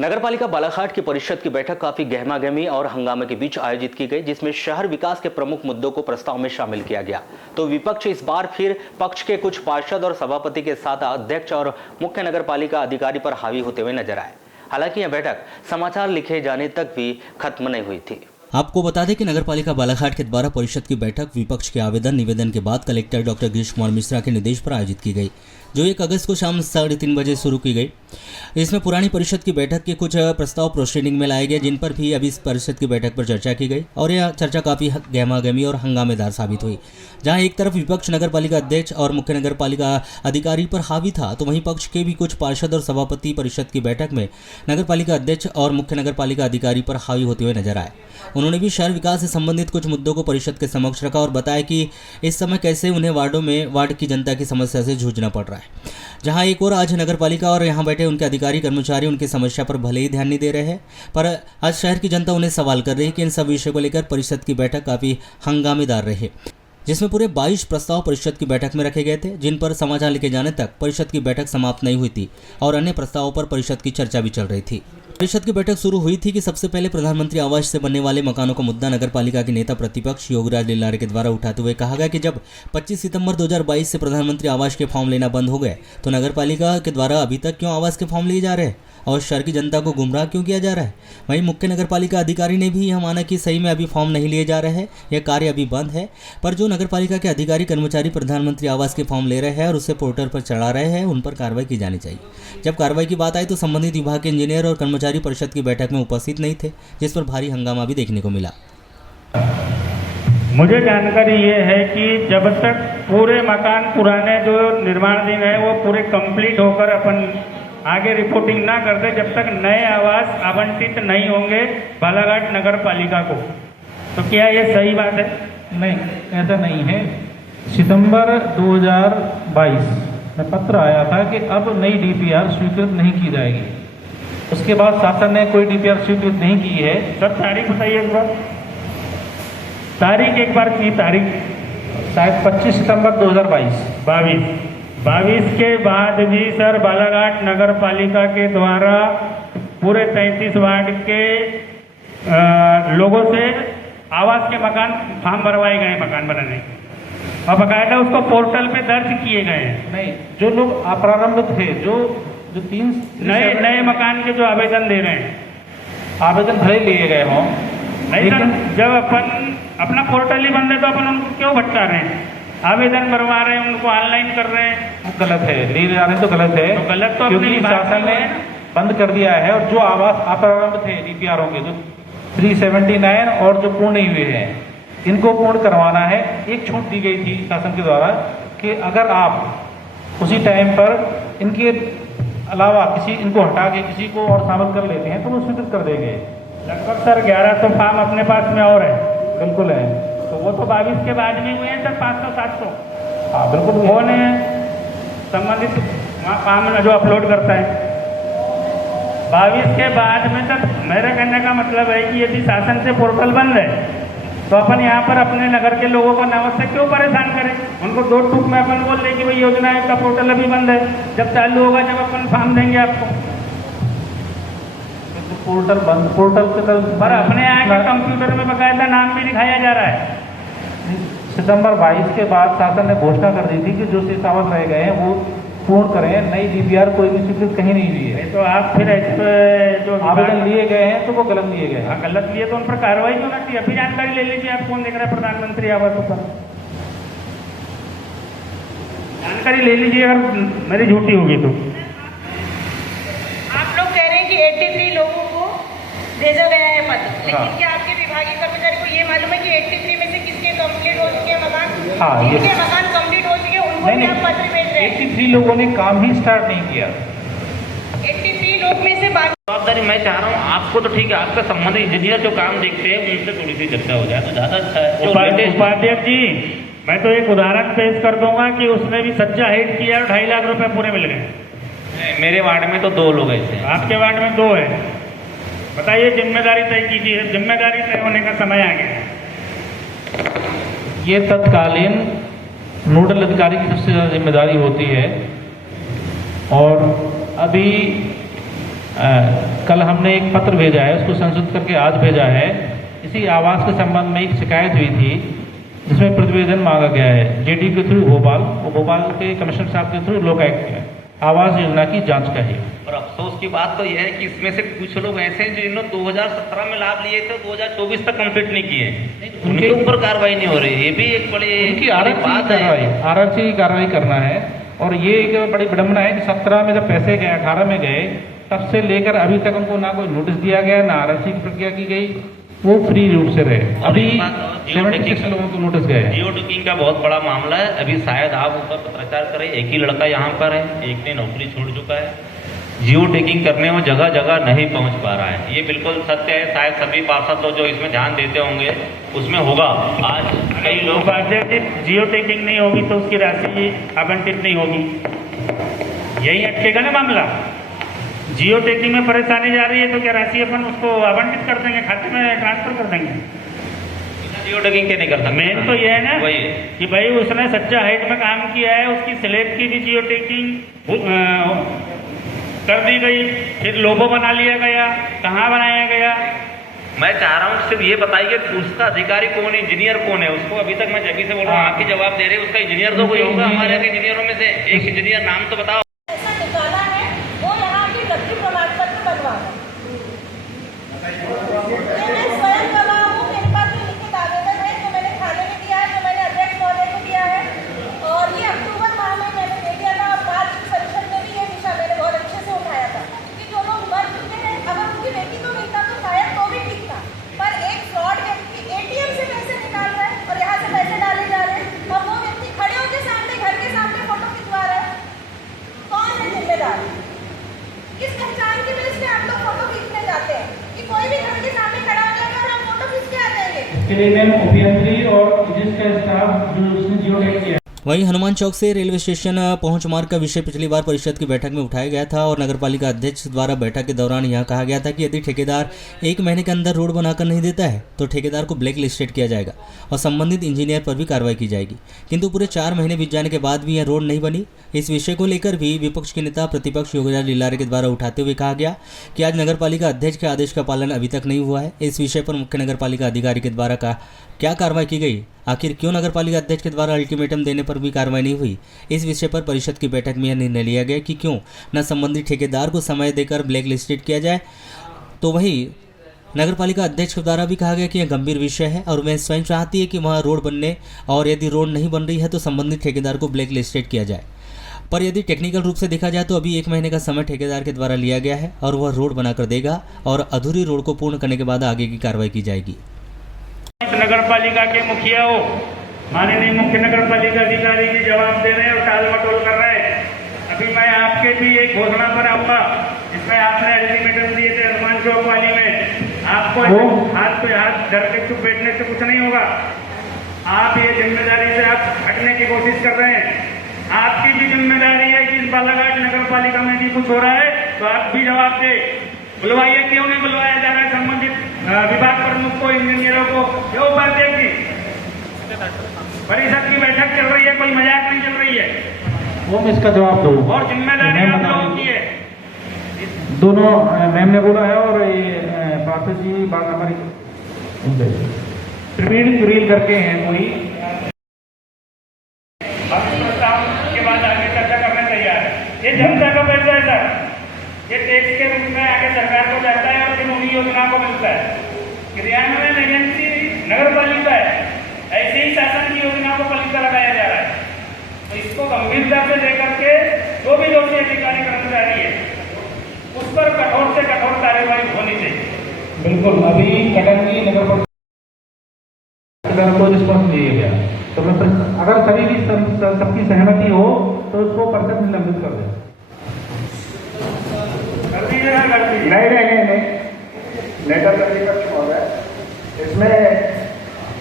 नगरपालिका बालाघाट की परिषद की बैठक काफी गहमागहमी और हंगामे के बीच आयोजित की गई, जिसमें शहर विकास के प्रमुख मुद्दों को प्रस्ताव में शामिल किया गया। तो विपक्ष इस बार फिर पक्ष के कुछ पार्षद और सभापति के साथ अध्यक्ष और मुख्य नगरपालिका अधिकारी पर हावी होते हुए नजर आए। हालांकि यह बैठक समाचार लिखे जाने तक भी खत्म नहीं हुई थी। आपको बता दें कि नगरपालिका बालाघाट के द्वारा परिषद की बैठक विपक्ष के निवेदन के बाद कलेक्टर डॉक्टर गिरीश कुमार मिश्रा के निर्देश पर आयोजित की गई, जो 1 अगस्त को शाम 3:30 बजे शुरू की गई। इसमें पुरानी परिषद की बैठक के कुछ प्रस्ताव प्रोसीडिंग में लाए गए, जिन पर भी अभी इस परिषद की बैठक पर चर्चा की गई और यह चर्चा काफ़ी गहमागहमी और हंगामेदार साबित हुई। जहां एक तरफ विपक्ष नगरपालिका अध्यक्ष और मुख्य नगरपालिका अधिकारी पर हावी था, तो वहीं पक्ष के भी कुछ पार्षद और सभापति परिषद की बैठक में नगरपालिका अध्यक्ष और मुख्य नगरपालिका अधिकारी पर हावी होते हुए नजर आए। उन्होंने भी शहर विकास से संबंधित कुछ मुद्दों को परिषद के समक्ष रखा और बताया कि इस समय कैसे उन्हें वार्ड की जनता की समस्या से जूझना पड़ रहा है। जहां एक और आज नगरपालिका और यहां बैठे उनके अधिकारी कर्मचारी उनकी समस्या पर भले ही ध्यान नहीं दे रहे हैं, पर आज शहर की जनता उन्हें सवाल कर रही है कि इन सब विषयों को लेकर परिषद की बैठक काफ़ी हंगामेदार रही, जिसमें पूरे 22 प्रस्ताव परिषद की बैठक में रखे गए थे, जिन पर समाचार लिखे जाने तक परिषद की बैठक समाप्त नहीं हुई थी और अन्य प्रस्तावों पर परिषद की चर्चा भी चल रही थी। परिषद की बैठक शुरू हुई थी कि सबसे पहले प्रधानमंत्री आवास से बनने वाले मकानों का मुद्दा नगरपालिका के नेता प्रतिपक्ष योगराज लीलारे के द्वारा उठाते हुए कहा गया कि जब 25 सितंबर 2022 से प्रधानमंत्री आवास के फॉर्म लेना बंद हो गए, तो नगरपालिका के द्वारा अभी तक क्यों आवास के फॉर्म लिए जा रहे हैं और शहर की जनता को गुमराह क्यों किया जा रहा है। वहीं मुख्य नगरपालिका अधिकारी ने भी यह माना कि सही में अभी फॉर्म नहीं लिए जा रहे हैं, यह कार्य अभी बंद है, पर जो नगरपालिका के अधिकारी कर्मचारी प्रधानमंत्री आवास के फॉर्म ले रहे हैं और उसे पोर्टल पर चढ़ा रहे हैं, उन पर कार्रवाई की जानी चाहिए। जब कार्रवाई की बात आई तो संबंधित विभाग के इंजीनियर और कर्मचारी परिषद की बैठक में उपस्थित नहीं थे, जिस पर भारी हंगामा भी देखने को मिला। मुझे जानकारी ये है कि जब तक पूरे मकान पुराने जो निर्माणाधीन है वो पूरे कंप्लीट होकर अपन आगे रिपोर्टिंग ना कर दे, जब तक नए आवास आवंटित नहीं होंगे बालाघाट नगर पालिका को। तो क्या ये सही बात है? नहीं, ऐसा नहीं है। सितंबर 2022 में पत्र आया था कि अब नई डीपीआर स्वीकृत नहीं की जाएगी। उसके बाद शासन ने कोई डीपीआर स्वीकृत नहीं की है। सर तारीख बताइए एक बार, तारीख एक बार की तारीख शायद 25 सितंबर 2022 22 के बाद भी सर बालाघाट नगर पालिका के द्वारा पूरे 33 वार्ड के लोगों से आवास के मकान फॉर्म भरवाए गए मकान बनाने और बाकायदा उसको पोर्टल पे दर्ज किए गए हैं। नहीं, जो लोग अप्रारंभ थे, जो 3 नए मकान के जो आवेदन दे रहे हैं, आवेदन भले लिए गए हों, लेकिन जब अपन अपना पोर्टल ही बंद है तो अपन उनको क्यों भटका रहे हैं? आवेदन भरवा रहे हैं, उनको ऑनलाइन कर रहे हैं। गलत है, लिए जा रहे हैं तो गलत है, तो गलत तो क्योंकि शासन ने बंद कर दिया है। और जो आवास अप्रारंभ थे डीपीआर के जो 379 और जो पूर्ण हुए हैं, इनको पूर्ण करवाना है। एक छूट दी गई थी शासन के द्वारा कि अगर आप उसी टाइम पर इनके अलावा इनको हटा के किसी को और शामिल कर लेते हैं तो वो स्वीकृत कर देंगे। लगभग सर 1100 फॉर्म अपने पास में और है। बिल्कुल है, तो वो तो 22 के बाद में हुए हैं सर, 500-700। हाँ बिल्कुल, कौन है संबंधित वहाँ काम जो अपलोड करता है 22 के बाद में? सर मेरे कहने का मतलब है कि यदि शासन से पोर्टल बंद है तो अपन यहाँ पर अपने नगर के लोगों को अनावश्यक क्यों परेशान करें? उनको 2 टूक में अपन बोल दें कि भाई योजना का पोर्टल अभी बंद है, जब चालू होगा जब अपन फॉर्म देंगे आपको। पोर्टल बंद, पोर्टल के पर अपने यहाँ के कंप्यूटर में बकायदा नाम भी दिखाया जा रहा है। सितंबर 22 के बाद शासन ने घोषणा कर दी थी कि जो शेषावत रह गए हैं वो पूर्ण करें। नई डीपीआर कोई भी स्वीकृत कहीं नहीं हुई है। तो आप फिर जो आवेदन लिए गए हैं तो वो गलत लिए गए हैं। गलत लिए तो उन पर कार्रवाई क्यों ना की? अभी जानकारी ले लीजिए, आप कौन देख रहा है प्रधानमंत्री आवासों पर जानकारी ले लीजिए, अगर मेरी झूठी होगी तो। आप लोग कह रहे हैं कि 83 लोगों को भेजा गया है पत्र, लेकिन क्या आपके विभागीय कर्मचारी को ये मालूम है कि 83 में से किसके कंप्लीट हो चुके हैं मकान? जिनके मकान कंप्लीट हो चुके हैं उनको भी आप पत्र भेज रहे हैं। 83 लोगों ने काम ही स्टार्ट नहीं किया। 83 लोग में से जवाबदारी मैं चाह रहा हूँ आपको, तो ठीक है, आपका संबंधित इंजीनियर जो काम देखते हैं उनसे थोड़ी सी चर्चा हो जाए तो ज्यादा अच्छा है। उपाध्यक्ष जी, मैं तो एक उदाहरण पेश कर दूंगा कि उसने भी सज्जा हेड किया और 2.5 लाख रुपए पूरे मिल गए। मेरे वार्ड में तो 2 लोग ऐसे हैं। आपके वार्ड में 2 है। बताइए, जिम्मेदारी तय कीजिए, जिम्मेदारी तय होने का समय आ गया। ये तत्कालीन नोडल अधिकारी की सबसे ज़्यादा जिम्मेदारी होती है और अभी कल हमने एक पत्र भेजा है, उसको संशोधित करके आज भेजा है। इसी आवास के संबंध में एक शिकायत हुई थी जिसमें प्रतिवेदन मांगा गया है जेडी के थ्रू भोपाल और भोपाल के कमिश्नर साहब के थ्रू लोकायुक्त आवास योजना की जांच का है। और अफसोस की बात तो यह है कि इसमें से कुछ लोग ऐसे हैं जिन्होंने 2017 में लाभ लिए थे, 2024 तक कंप्लीट नहीं किए, उनके ऊपर कार्रवाई नहीं हो रही। ये भी एक बड़ी आरआरसी की कार्रवाई करना है। और ये एक बड़ी विडंबना है कि 17 में जब पैसे गए, 18 में गए, तब से लेकर अभी तक उनको ना कोई नोटिस दिया गया, ना आरआरसी की प्रक्रिया की गई, वो फ्री रूप से रहे। अभी 76 लोगों को नोटिस गए। जियो टैगिंग का बहुत बड़ा मामला है। अभी शायद आप ऊपर पत्रकार करें, एक ही लड़का यहाँ पर है, एक ने नौकरी छोड़ चुका है। जियो टैगिंग करने में जगह जगह नहीं पहुँच पा रहा है, ये बिल्कुल सत्य है। शायद सभी पार्षद लोग जो इसमें ध्यान देते होंगे उसमें होगा। आज कई लोग जियो टैगिंग नहीं होगी तो उसकी राशि आवंटित नहीं होगी, यही अटकेगा ना मामला। जियो टैगिंग में परेशानी जा रही है तो क्या राशि अपन उसको आवंटित कर देंगे, खाते में ट्रांसफर कर देंगे? जियो टैगिंग के नहीं कर सकते। मेन तो ये है ना वही कि भाई उसने सच्चा हाइट में काम किया है, उसकी स्लेब की भी जियो टैगिंग कर दी गई, फिर लोगो बना लिया गया, कहाँ बनाया गया? मैं चाह रहा हूँ सिर्फ ये बताइए उसका अधिकारी कौन है, इंजीनियर कौन है? उसको अभी तक मैं जबी से बोल रहा हूँ, आपके जवाब दे रहे हैं। उसका इंजीनियर तो कोई होगा, हमारे यहाँ के इंजीनियरों में से एक इंजीनियर नाम तो बताओ। ऐसा निकाला है वो यहाँ की गलती प्रमाण पत्र बनवा है। मैं स्वयं गवाह हूँ, मेरे पास भी लिखित आवेदन है जो मैंने थाने में दिया है, जो मैंने अध्यक्ष महोदय को दिया है, और ये अक्टूबर माह में मैंने दे दिया था। और मार्च की परिषद में भी ये विषय मैंने बहुत अच्छे से उठाया था कि जो लोग मर चुके हैं, अगर उनकी बेटी को मिलता तो शायद तो भी ठीक था, पर एक फ्रॉड व्यक्ति एटीएम से पैसे निकाल रहा है और यहाँ से पैसे डाले जा रहे हैं, और वो व्यक्ति खड़े होकर सामने घर के सामने फोटो खिंचवा रहा है। कौन है जिम्मेदार? किस पहचान की बेस पे आप लोग फोटो खींचने जाते हैं कि कोई भी घर के सामने खड़ा हो जाएगा और हम फोटो खींच के आ जाएंगे? अभियंत्री और जिसका स्टाफ जो उसने जियो टैग किया। वहीं हनुमान चौक से रेलवे स्टेशन पहुंच मार्ग का विषय पिछली बार परिषद की बैठक में उठाया गया था और नगरपालिका अध्यक्ष द्वारा बैठक के दौरान यहां कहा गया था कि यदि ठेकेदार 1 महीने के अंदर रोड बनाकर नहीं देता है तो ठेकेदार को ब्लैक लिस्टेड किया जाएगा और संबंधित इंजीनियर पर भी कार्रवाई की जाएगी। किंतु पूरे 4 महीने बीत जाने के बाद भी यह रोड नहीं बनी। इस विषय को लेकर भी विपक्ष के नेता प्रतिपक्ष योगेश लीलारे के द्वारा उठाते हुए कहा गया कि आज नगरपालिका अध्यक्ष के आदेश का पालन अभी तक नहीं हुआ है। इस विषय पर मुख्य नगरपालिका अधिकारी के द्वारा क्या कार्रवाई की गई, आखिर क्यों नगरपालिका अध्यक्ष के द्वारा अल्टीमेटम देने पर भी कार्रवाई नहीं हुई, इस विषय पर परिषद की बैठक में यह निर्णय लिया गया कि क्यों न संबंधित ठेकेदार को समय देकर ब्लैक लिस्टेड किया जाए। तो वहीं नगरपालिका अध्यक्ष के द्वारा भी कहा गया कि यह गंभीर विषय है और वह स्वयं चाहती है कि वहाँ रोड बनने और यदि रोड नहीं बन रही है तो संबंधित ठेकेदार को ब्लैक लिस्टेड किया जाए। पर यदि टेक्निकल रूप से देखा जाए तो अभी 1 महीने का समय ठेकेदार के द्वारा लिया गया है और वह रोड बनाकर देगा और अधूरी रोड को पूर्ण करने के बाद आगे की कार्रवाई की जाएगी। नगर पालिका के मुखिया हो, माननीय मुख्य नगर पालिका अधिकारी जी जवाब दे रहे हैं और टाल मटोल कर रहे हैं। अभी मैं आपके भी एक घोषणा पर आऊंगा जिसमें आपने अल्टीमेटम दिए थे हनुमान चौक वाली में। आपको हाथ पे हाथ धर के चुप बैठने से कुछ नहीं होगा। आप ये जिम्मेदारी से आप हटने की कोशिश कर रहे हैं। आपकी भी जिम्मेदारी है कि इस बालाघाट नगर पालिका में भी कुछ हो रहा है तो आप भी जवाब दे। बुलवाइए, क्यों नहीं बुलवाया जा रहा है संबंधित विभाग प्रमुख को, इंजीनियरों को? ये उपाध्यक्ष जी, परिषद की बैठक चल रही है, कोई मजाक नहीं चल रही है। वो मैं इसका जवाब दूँ और जिम्मेदारी आप लोगों की है। दोनों मैम ने बोला है और ये पार्षद जी बात हमारी प्रवीण कुरील करके हैं कोई प्रस्ताव के बाद आगे चर्चा करने तैयार है। ये जनता का पैसा है सर, ये टैक्स के रूप में आगे सरकार को जाता है और फिर उन्हीं योजना को मिलता है। क्रियान्वयन एजेंसी नगर पालिका है, ऐसे ही शासन की योजना को पालिका लगाया जा रहा है। तो इसको गंभीरता से लेकर के जो भी दोषी अधिकारी कर्मचारी है उस पर कठोर से कठोर कार्यवाही होनी चाहिए। बिल्कुल, अभी कटंगी नगर को रिस्पॉन्स दिया गया तो मैं अगर सभी की सबकी सहमति हो तो उसको परिषद निलंबित कर दें। नहीं नेता प्रतिपक्ष महोदय, इसमें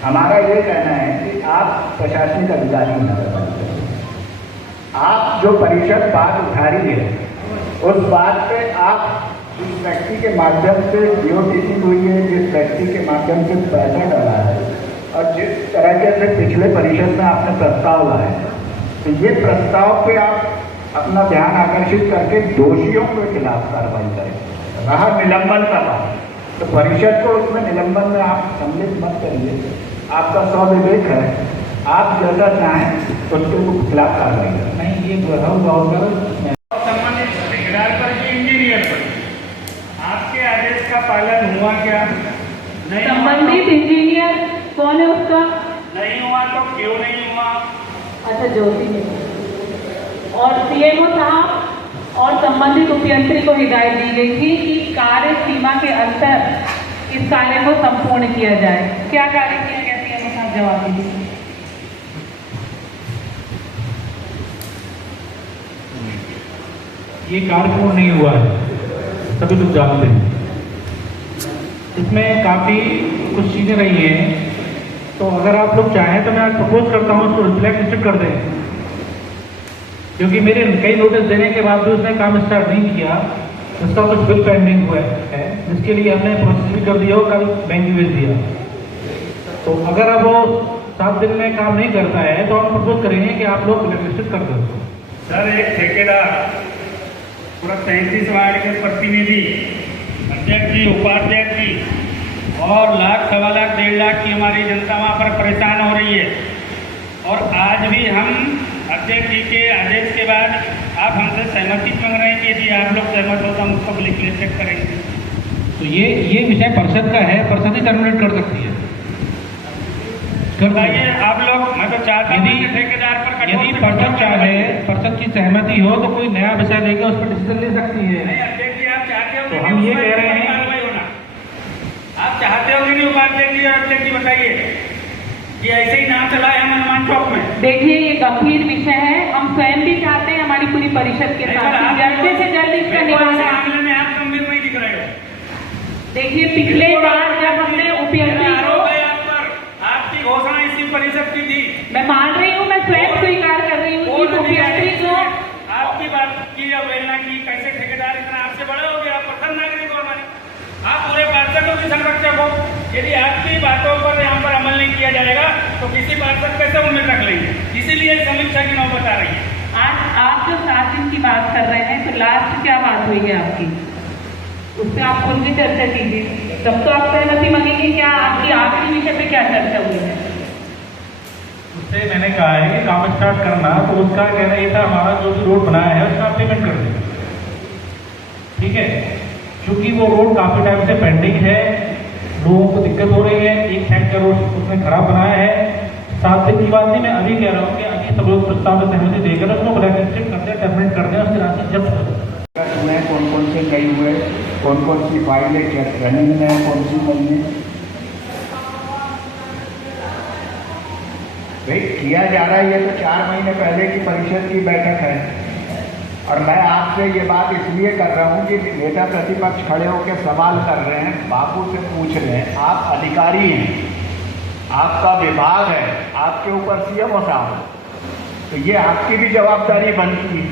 हमारा ये कहना है कि आप प्रशासनिक अधिकारी नगर पालिका, आप जो परिषद बात उठा रही है उस बात पे आप जिस व्यक्ति के माध्यम से जियो टैगिंग हुई है, जिस व्यक्ति के माध्यम से पैसा डाला है और जिस तरह से पिछले परिषद में आपने प्रस्ताव लाया है, तो ये प्रस्ताव पे आप अपना ध्यान आकर्षित करके दोषियों के खिलाफ कार्रवाई करें। कहा निलंबन का बात, तो परिषद को उसमें निलंबन में आप सम्मिलित मत करिए। आपका स्वविवेक है, आप जैसा चाहें उसके खिलाफ कार्रवाई करें। नहीं, ये बहुत संबंधित ठेकेदार पर कि इंजीनियर पर आपके आदेश का पालन हुआ क्या? नहीं हुआ संबंधित इंजीनियर कौन है उसका? नहीं हुआ तो क्यों नहीं हुआ? अच्छा, ज्योति ने। और सीएमओ साहब और संबंधित उपयंत्री को हिदायत दी गई थी कि कार्य सीमा के अंतर इस कार्य को संपूर्ण किया जाए। क्या कार्य किया गया सीएमओ साहब, जवाब दीजिए। ये कार्य पूर्ण नहीं हुआ है, सभी लोग जानते हैं। इसमें काफ़ी कुछ चीज़ें रही हैं, तो अगर आप लोग चाहें तो मैं प्रपोज करता हूँ उसको रिफ्लेक्ट लिस्ट कर दें, क्योंकि मेरे कई नोटिस देने के बाद भी उसने काम स्टार्ट नहीं किया। उसका कुछ बिल पेंडिंग हुआ है, जिसके लिए हमने प्रोसेस भी कर दिया और कल बैंक भी भेज दिया। तो अगर अब वो 7 दिन में काम नहीं करता है तो हम प्रपोज करेंगे कि आप लोग ब्लैक लिस्ट कर दो। सर, एक ठेकेदार पूरा 33 वार्ड के प्रतिनिधि, अध्यक्ष जी, उपाध्यक्ष जी और लाख, सवा लाख, 1.5 लाख की हमारी जनता वहाँ पर परेशान हो रही है। और आज भी हम अध्यक्ष जी के आदेश के बाद आप हमसे सहमति मांग रहे हैं कि यदि आप लोग सहमत हो तो हम उसको ब्लैक लिस्ट करेंगे। तो ये विषय परिषद का है, परिषद ही टर्मिनेट कर सकती है। बताइए आप लोग, मैं तो चाहता हूं कि ठेकेदार पर यदि परिषद चाहे, परिषद की सहमति हो तो कोई नया विषय लेकर उस पर डिसीजन ले सकती है। नहीं अध्यक्ष जी, आप चाहते हो तो हम ये कह रहे हैं, कार्रवाई होना आप चाहते हो कि नहीं? उपाध्यक्ष जी और अध्यक्ष जी बताइए कि ऐसे ही नाम चला है हनुमान चौक में। देखिए, ये गंभीर विषय है, हम स्वयं भी चाहते हैं हमारी पूरी परिषद के साथ जल्द से जल्द इसका निवारण। मामले में आप गंभीर नहीं दिख रहे हो। देखिए, पिछले बार जब हमने उपयंत्री को, आपकी घोषणा इसी परिषद की थी। मैं मान रही हूँ, मैं स्वयं स्वीकार कर रही हूँ कि उपयंत्री को आपकी बात की अवहेलना की, कैसे ठेकेदार इतना आपसे बड़े हो गए? आप प्रथम नागरिक हो हमारे, आप पूरे पार्षदों की संरक्षक हो। यदि आपकी बातों पर यहाँ पर अमल नहीं किया जाएगा तो किसी पार्षद कैसे उम्मीद रख लेंगे? इसीलिए समीक्षा की नौबत आ रही है। आज आप जो 7 दिन की बात कर रहे हैं, तो लास्ट क्या बात हुई है आपकी, उस पर आप खुल के चर्चा कीजिए। तब तो आप सहमति मांगेंगे। क्या आपकी आखिरी विषय पे क्या चर्चा हुई है? उससे मैंने कहा है कि काम स्टार्ट करना, तो उसका कहना ये था हमारा जो भी रोड बनाया है उसका पेमेंट कर दें, ठीक है। क्योंकि वो रोड काफ़ी टाइम से पेंडिंग है, लोगों को दिक्कत हो रही है। एक साइड का रोड उसने खराब बनाया है। 7 दिन की बात नहीं, मैं अभी कह रहा हूँ कि अभी सब लोग प्रस्ताव में सहमति देकर उसको ब्लैक लिस्ट कर दें, टर्मिनेट कर दें, उसकी राशि जब्त कर दें। में कौन कौन से गए हुए, कौन कौन सी फाइलें रनिंग में, कौन सी नहीं है, भाई किया जा रहा है। ये तो 4 महीने पहले की परिषद की बैठक है और मैं आपसे ये बात इसलिए कर रहा हूँ कि नेता प्रतिपक्ष खड़े होकर सवाल कर रहे हैं, बापू से पूछ रहे हैं। आप अधिकारी हैं, आपका विभाग है, आपके ऊपर सीएमओ साहब है, तो ये आपकी भी जवाबदारी बनती है,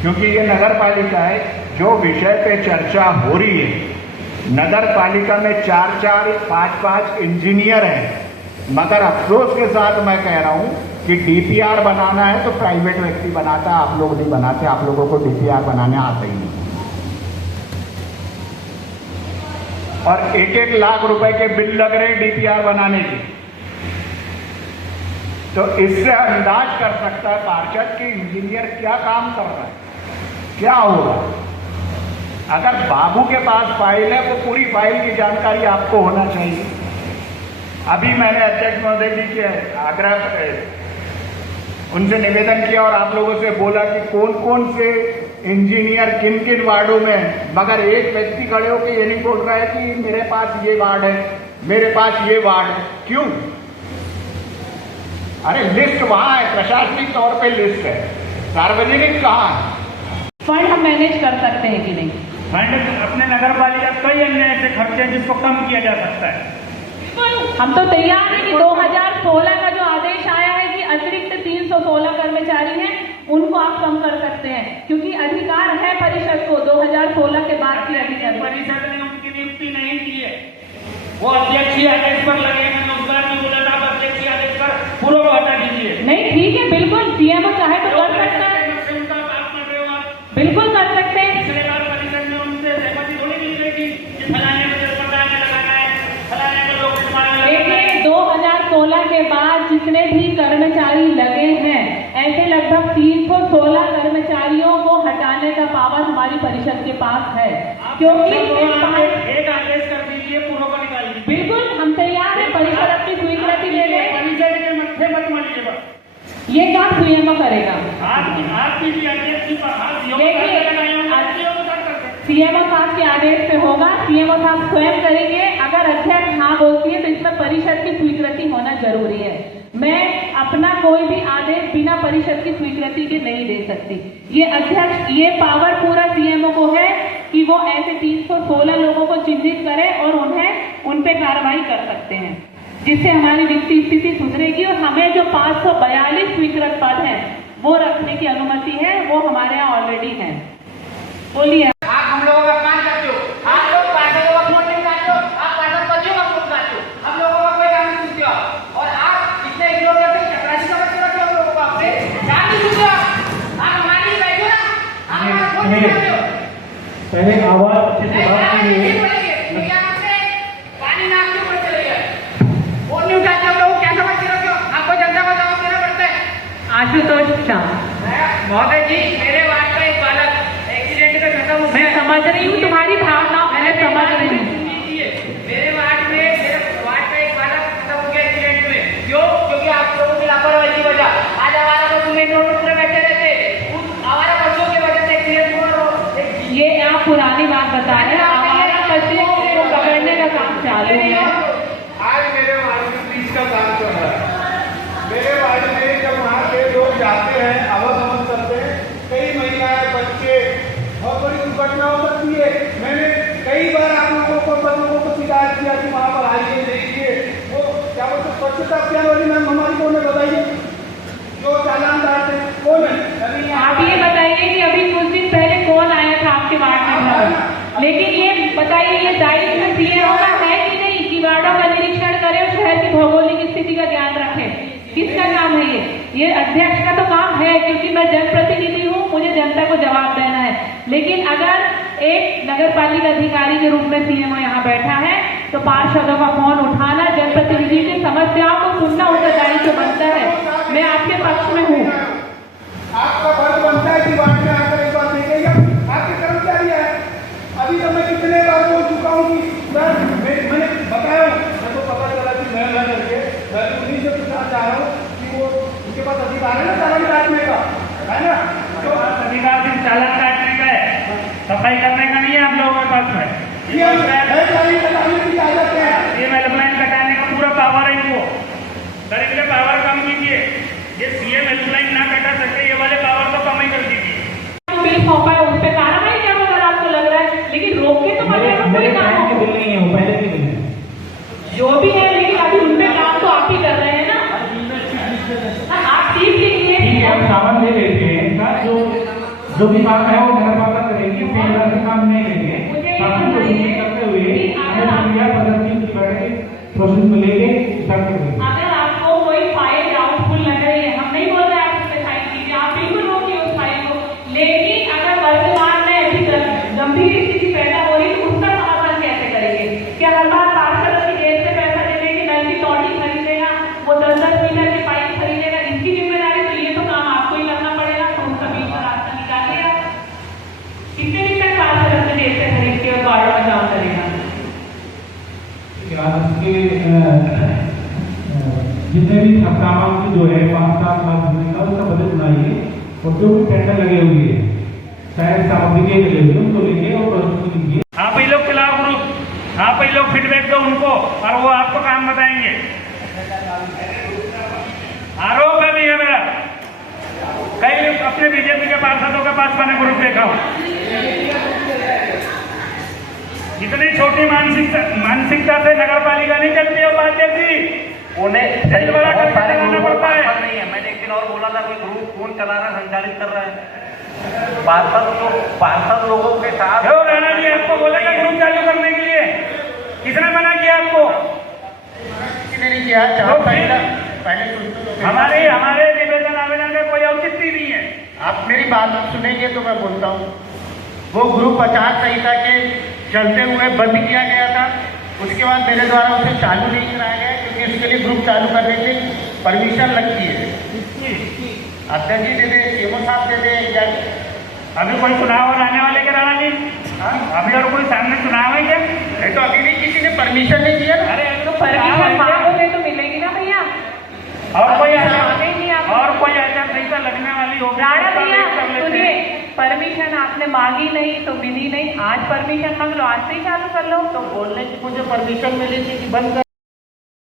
क्योंकि ये नगर पालिका है। जो विषय पे चर्चा हो रही है, नगर पालिका में 4-4, 5-5 इंजीनियर हैं, मगर अफसोस के साथ मैं कह रहा हूँ कि डीपीआर बनाना है तो प्राइवेट व्यक्ति बनाता है, आप लोग नहीं बनाते। आप लोगों को डीपीआर बनाने आता ही नहीं। और 1-1 लाख रुपए के बिल लग रहे हैं डीपीआर बनाने के। तो इससे अंदाज कर सकता है पार्षद के इंजीनियर क्या काम कर रहा है, क्या होगा। अगर बाबू के पास फाइल है तो पूरी फाइल की जानकारी आपको होना चाहिए। अभी मैंने अध्यक्ष महोदय जी के आग्रह उनसे निवेदन किया और आप लोगों से बोला कि कौन कौन से इंजीनियर किन किन वार्डों में हैं, मगर एक व्यक्ति खड़े होकर ये नहीं बोल रहा है कि मेरे पास ये वार्ड है, मेरे पास ये वार्ड है। क्यों? अरे लिस्ट वहां है, प्रशासनिक तौर पे लिस्ट है, सार्वजनिक कहाँ है? फंड हम मैनेज कर सकते हैं कि नहीं? फंड अपने नगर पालिका कई अन्य ऐसे खर्चे हैं जिसको कम किया जा सकता है। हम तो तैयार हैं कि 2016 का जो आदेश आया है कि अतिरिक्त 316 कर्मचारी हैं, उनको आप कम कर सकते हैं, क्योंकि अधिकार है परिषद को 2016 के बाद की अधिकार। परिषद ने उनकी नियुक्ति नहीं की है, वो अध्यक्षीय आदेश पर लगे हैं। मैंने उस बार भी बोला था अध्यक्षीय आदेश पर पूर्व को हटा दीजिए। नहीं, ठीक है, बिल्कुल सीएमओ चाहे तो कर सकता है, बिल्कुल कर सकते हैं। पिछले बार परिषद ने उनसे सहमति थोड़ी नहीं फलाने को पटाने लगाना है, फलाने को लोग मारने लगाना है। देखिए 2016 के बाद जितने भी कर्मचारी लगे हैं, ऐसे लगभग 316 कर्मचारियों को हटाने का पावर हमारी परिषद के पास है, क्योंकि एक आदेश कर दीजिए, पूर्व को निकालिए। बिल्कुल हम तैयार हैं, परिषद अपनी स्वीकृति ले ले। परिषद के मध्य मत मलिए बस। ये काम सीएमओ करेगा। आपकी भी अध्यक्ष सीएमओ साहब के आदेश पे होगा, सीएमओ साहब स्वयं करेंगे। अगर अध्यक्ष हाँ बोलती है तो इसमें परिषद की स्वीकृति होना जरूरी है। मैं अपना कोई भी आदेश बिना परिषद की स्वीकृति के नहीं दे सकती। ये अध्यक्ष, ये पावर पूरा सीएमओ को है कि वो ऐसे 316 लोगों को चिन्हित करे और उन्हें उन पे कार्रवाई कर सकते हैं, जिससे हमारी वित्तीय स्थिति सुधरेगी। और हमें जो 542 स्वीकृत पद हैं वो रखने की अनुमति है, वो हमारे यहाँ ऑलरेडी है। बोलिए। आप हम लोगों का काम करते हो, आप लोग पार्षदों का फोन नहीं उठाते हो, आप पार्षद बच्चों का फोन उठाते हो, हम लोगों का कोई काम नहीं सुनते हो। और आप इतने इग्नोर करते हो, चपरासी का बच्चे रखते हो हम लोगों को, आपसे काम नहीं सुनते हो। आप हमारे लिए बैठो ना, आप हमारा फोन नहीं उठाते हो। पहले आवाज अच्छे से बात कीजिए। पानी नाक के ऊपर चले गए, फोन नहीं उठाते हम लोग, क्या समझ के रखते हो? आपको जनता को जवाब देना पड़ता है। आशुतोष शाह। महोदय जी, मेरे वार्ड का एक बालक एक्सीडेंट में खत्म हो गया। मैं समझ रही हूँ तुम्हारी भावना, मैं समझ रही हूँ। मेरे वार्ड का एक बालक खत्म हो गया एक्सीडेंट में। क्यों? क्योंकि आप लोगों की लापरवाही की वजह। आज हमारा पशु मेन रोड पर बैठे रहते, हमारा पशुओं की वजह से एक्सीडेंट हुआ। ये आप पुरानी बात बता रहे हैं, हमारा पशु को पकड़ने का काम चालू है। आज मेरे वार्ड में पुलिस का काम चल रहा है। मेरे वार्ड में जब वहाँ पे लोग जाते हैं, आवागमन करते हैं, कई महिलाएं, बच्चे, बहुत बड़ी दुर्घटना हो सकती है। मैंने कई बार आप लोगों को शिकायत किया कि वहाँ पर आइए, देखिए, वो क्या बोलते स्वच्छता अभियान वाली मैम हमारी कौन है बताइए, जो चालान काटते हैं कौन है? आप ये बताइए कि अभी कुछ दिन पहले कौन आया था आपके वार्ड में? लेकिन ये बताइए, ये दायित्व सीएमओ का है कि नहीं कि वार्डों का निरीक्षण करे और शहर की भौगोलिक स्थिति का ध्यान रखे? किसका काम है ये अध्यक्ष का तो काम है, क्योंकि मैं जनप्रतिनिधि हूँ, मुझे जनता को जवाब देना है। लेकिन अगर एक नगर पालिका अधिकारी के रूप में सीएमओ यहाँ बैठा है तो पार्षदों का फोन उठाना, जनप्रतिनिधि की समस्याओं को सुनना उनका दायित्व बनता है। मैं आपके पक्ष में हूँ। आपका फर्ज बनता है कि वार्ड में आकर एक बार देखिएगा, आपके कर्मचारी है। अभी तो मैं कितने बार बोल चुका हूँ कि मैंने बताया, मेरे को पता चला कि मैं करके मैं उन्हीं से पूछना चाह रहा हूँ कि वो उनके पास अधिकार है ना चालान काटने का, है ना? जो अधिकार सिर्फ चालान काटने का है, सफाई करने का नहीं है आप लोगों के पास में। ये हेल्पलाइन कटाने की इजाजत है, ये हेल्पलाइन कटाने का पूरा पावर है इनको। सर इनके पावर कम कीजिए, ये सीएम हेल्पलाइन ना कटा सके, ये वाले पावर तो कम ही कर दीजिए। बिल सौंपा है, उस पर कार्रवाई करो अगर आपको लग रहा है, लेकिन रोक के तो मेरे क्लाइंट की बिल नहीं है, वो पहले की बिल है। जो भी है, लेकिन अभी उन पे काम तो आप ही कर रहे हैं ना। आप ठीक लिखिए, आप सामान दे देते हैं, जो भी काम है वो नगर पालिका करेगी, फेडरल से काम नहीं लेंगे। शासन को सूचित करते हुए प्रोसेस में लेके स्टार्ट करेंगे। अगर आपको कोई फाइल डाउटफुल लग रही है, हम नहीं बोल रहे आप उस पर साइन कीजिए, आप बिल्कुल रोकिए उस फाइल को। लेकिन अगर वर्तमान में ऐसी गंभीर स्थिति पैदा हो रही तो उसका समाधान कैसे करेंगे? क्या हर बार पार्षद अपनी जेब से पैसा दे देंगे, नल की टॉटी खरीदेगा, वो 10-10 मीटर की पाइप खरीदेगा, इसकी जिम्मेदारी तो ये तो काम आपको ही करना पड़ेगा। तो उसका बीच का रास्ता निकालिए। कितने दिन तक पार्षद अपने जेब से खरीद के और वार्डों में काम करेगा? जितने भी सामान की जो है 5-7 लाख रुपए का उसका बजट बनाइए, और जो भी टेंडर लगे हुए हैं, शायद सामग्री के लगे हुए उनको लेंगे और प्रोसेस कीजिए। आप ही लोग खिलाओ ग्रुप, आप ही लोग फीडबैक दो उनको और वो आपको काम बताएंगे। आरोप है भी है मेरा, कई अपने बीजेपी के पार्षदों के पास मैंने ग्रुप देखा हूँ। इतनी छोटी मानसिकता से नगर पालिका नहीं चलती है बातें थी, उन्हें सही बड़ा करना पड़ता है। नहीं है, मैंने एक दिन और बोला था, कोई ग्रुप कौन चला रहा है, संचालित कर रहा है। पार्षद लोगों के साथ क्यों राणा जी आपको बोला था ग्रुप चालू करने के लिए? किसने मना किया आपको? किसी ने किया? पहले हमारे निवेदन आवेदन में कोई औचित्य नहीं है। आप मेरी बात सुनेंगे तो मैं बोलता हूँ। वो ग्रुप आचार संहिता के चलते हुए बंद किया गया था। उसके बाद मेरे द्वारा उसे चालू नहीं कराया गया क्योंकि इसके लिए ग्रुप चालू करने के परमिशन लगती है। अध्यक्ष जी दे दे, सीएमओ साहब दे दे, या अभी कोई चुनाव और आने वाले के राणा जी? अभी और कोई सामने चुनाव है क्या? ये तो अभी भी किसी ने परमिशन नहीं दिया ना। अरे तो परमिशन मांगोगे तो मिलेगी ना भैया। और कोई मांगे ही नहीं आप। और कोई आचार संहिता लगने वाली होगी राणा तो भैया कर लेते सुनिए, हैं। परमिशन आपने मांगी नहीं तो मिली नहीं, आज परमिशन मांग लो, आज से ही चालू कर लो। तो बोलने की मुझे परमिशन मिली थी कि बंद कर